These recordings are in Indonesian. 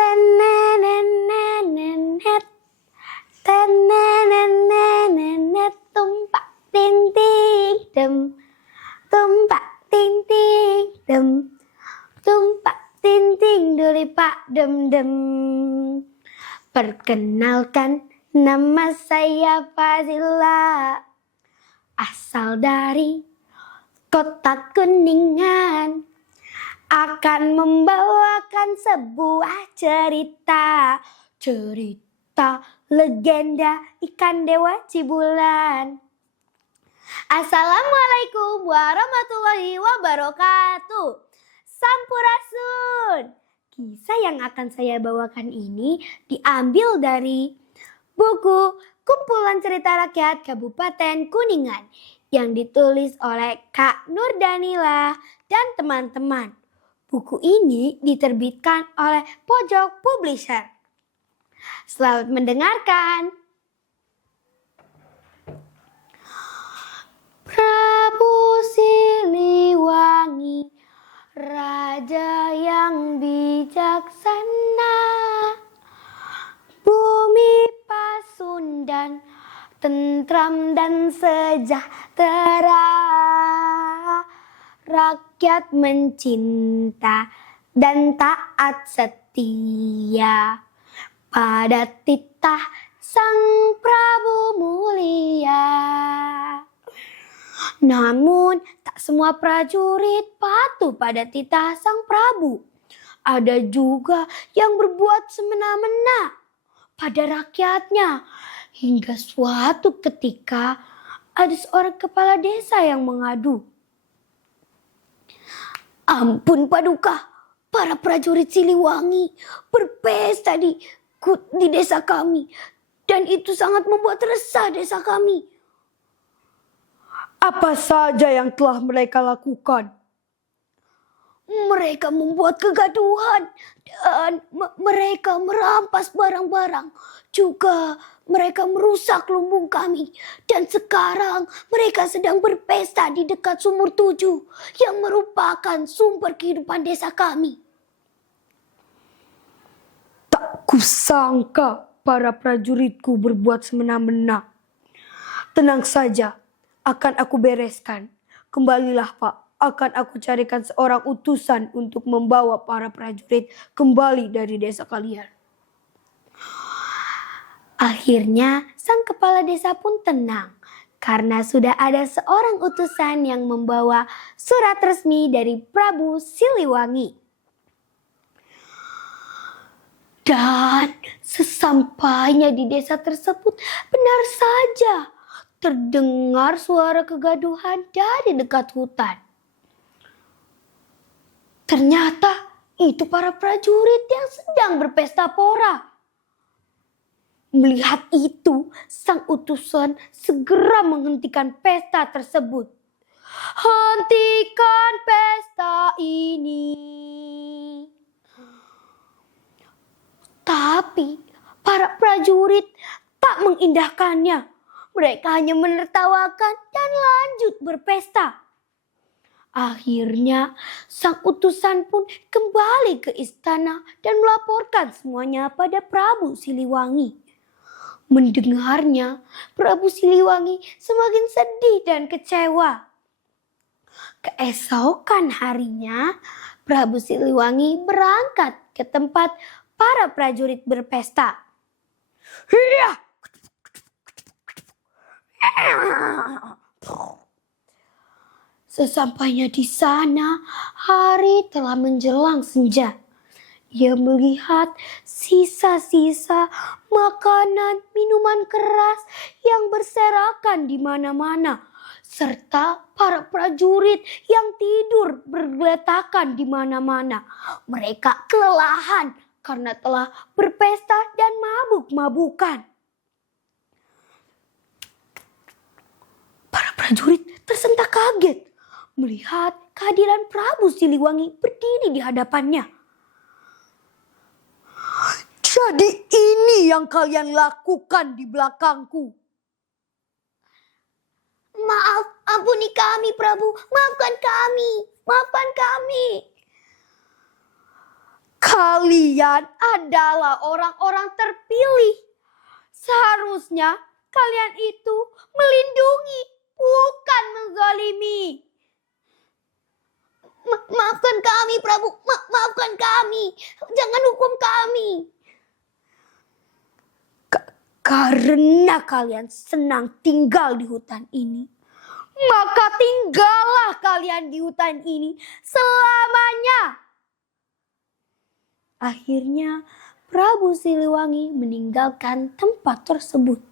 Tenenenenet, tenenenenet, tumpak ting ting dem, tumpak ting ting dem, tumpak ting ting duli pak dem dem. Perkenalkan, nama saya Fazila, asal dari Kota Kuningan. Akan membawakan sebuah cerita legenda ikan dewa Cibulan. Assalamualaikum warahmatullahi wabarakatuh. Sampurasun. Kisah yang akan saya bawakan ini diambil dari buku Kumpulan Cerita Rakyat Kabupaten Kuningan yang ditulis oleh Kak Nur Danila dan teman-teman. Buku ini diterbitkan oleh Pojok Publisher. Selamat mendengarkan. Prabu Siliwangi, raja yang bijaksana. Bumi Pasundan, tentram dan sejahtera. Rakyat mencinta dan taat setia pada titah Sang Prabu mulia. Namun tak semua prajurit patuh pada titah Sang Prabu. Ada juga yang berbuat semena-mena pada rakyatnya. Hingga suatu ketika ada seorang kepala desa yang mengadu. Ampun Paduka, para prajurit Siliwangi berpesta di desa kami. Dan itu sangat membuat resah desa kami. Apa saja yang telah mereka lakukan? Mereka membuat kegaduhan dan mereka merampas barang-barang. Juga mereka merusak lumbung kami. Dan sekarang mereka sedang berpesta di dekat Sumur Tujuh yang merupakan sumber kehidupan desa kami. Tak kusangka para prajuritku berbuat semena-mena. Tenang saja, akan aku bereskan. Kembalilah Pak, akan aku carikan seorang utusan untuk membawa para prajurit kembali dari desa kalian. Akhirnya sang kepala desa pun tenang karena sudah ada seorang utusan yang membawa surat resmi dari Prabu Siliwangi. Dan sesampainya di desa tersebut, benar saja terdengar suara kegaduhan dari dekat hutan. Ternyata itu para prajurit yang sedang berpesta pora. Melihat itu, sang utusan segera menghentikan pesta tersebut. Hentikan pesta ini. Tapi para prajurit tak mengindahkannya. Mereka hanya menertawakan dan lanjut berpesta. Akhirnya sang utusan pun kembali ke istana dan melaporkan semuanya pada Prabu Siliwangi. Mendengarnya, Prabu Siliwangi semakin sedih dan kecewa. Keesokan harinya, Prabu Siliwangi berangkat ke tempat para prajurit berpesta. Hiya! Sesampainya di sana, hari telah menjelang senja. Ia melihat sisa-sisa makanan, minuman keras yang berserakan di mana-mana. Serta para prajurit yang tidur bergeletakan di mana-mana. Mereka kelelahan karena telah berpesta dan mabuk-mabukan. Para prajurit tersentak kaget melihat kehadiran Prabu Siliwangi berdiri di hadapannya. Jadi ini yang kalian lakukan di belakangku. Maaf, ampuni kami Prabu, maafkan kami. Kalian adalah orang-orang terpilih. Seharusnya kalian itu melindungi, bukan menzalimi. Maafkan kami, Prabu. Maafkan kami. Jangan hukum kami. Karena kalian senang tinggal di hutan ini, maka tinggallah kalian di hutan ini selamanya. Akhirnya Prabu Siliwangi meninggalkan tempat tersebut.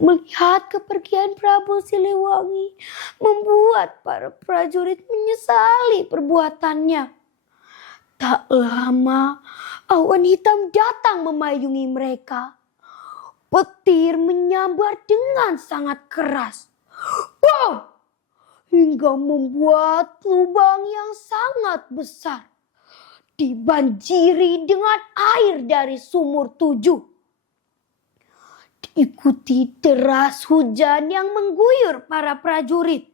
Melihat kepergian Prabu Siliwangi membuat para prajurit menyesali perbuatannya. Tak lama awan hitam datang memayungi mereka. Petir menyambar dengan sangat keras. Wow! Hingga membuat lubang yang sangat besar. Dibanjiri dengan air dari sumur 7. Diikuti deras hujan yang mengguyur para prajurit.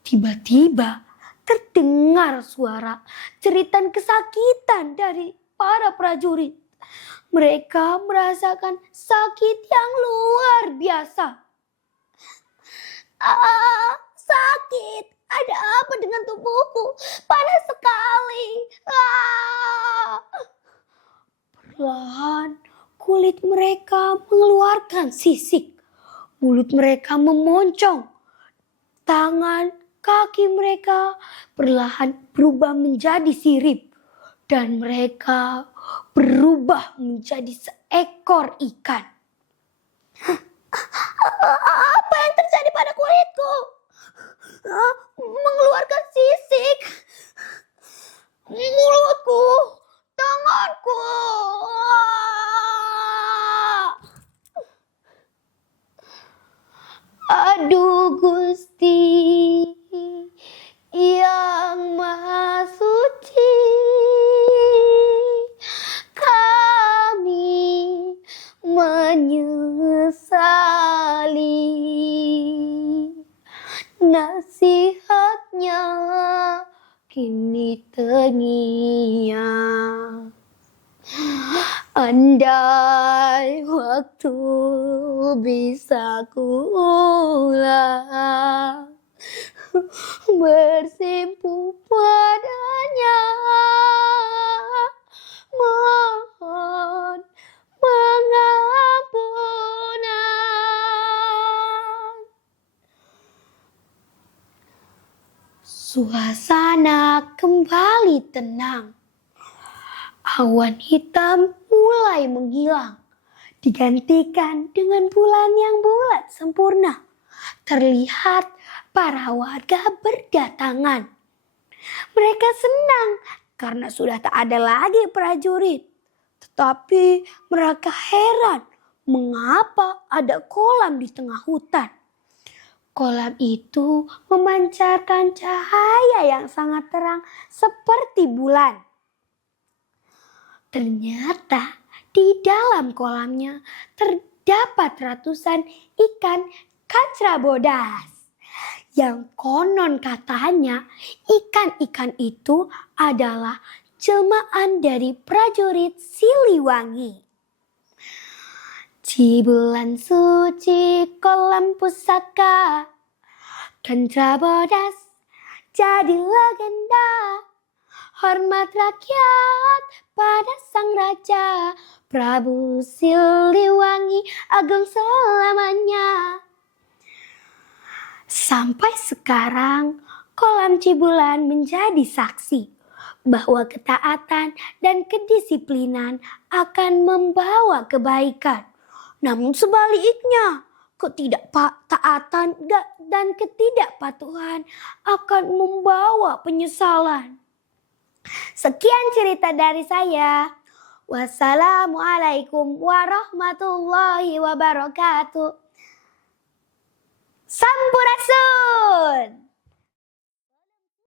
Tiba-tiba terdengar suara jeritan kesakitan dari para prajurit. Mereka merasakan sakit yang luar biasa. Sakit. Ada apa dengan tubuhku? Panas sekali. Perlahan kulit mereka mengeluarkan sisik. Mulut mereka memoncong. Tangan, kaki mereka perlahan berubah menjadi sirip. Dan mereka berubah menjadi seekor ikan. Apa yang terjadi pada kulitku? Mengeluarkan sisik. Mulutku, tanganku. Aduh Gusti yang Maha Suci, kami menyesali nasihatnya kini terngiang. Andai waktu bisa kuulang, bersimpu padanya, mohon pengampunan. Suasana kembali tenang. Awan hitam mulai menghilang, digantikan dengan bulan yang bulat sempurna. Terlihat para warga berdatangan. Mereka senang karena sudah tak ada lagi prajurit. Tetapi mereka heran mengapa ada kolam di tengah hutan. Kolam itu memancarkan cahaya yang sangat terang seperti bulan. Ternyata di dalam kolamnya terdapat ratusan ikan kacrabodas. Yang konon katanya ikan-ikan itu adalah jelmaan dari prajurit Siliwangi. Cibulan suci kolam pusaka, kacrabodas jadi legenda. Hormat rakyat pada sang raja, Prabu Siliwangi agung selamanya. Sampai sekarang kolam Cibulan menjadi saksi bahwa ketaatan dan kedisiplinan akan membawa kebaikan. Namun sebaliknya, ketidaktaatan dan ketidakpatuhan akan membawa penyesalan. Sekian cerita dari saya. Wassalamualaikum warahmatullahi wabarakatuh. Sampurasun.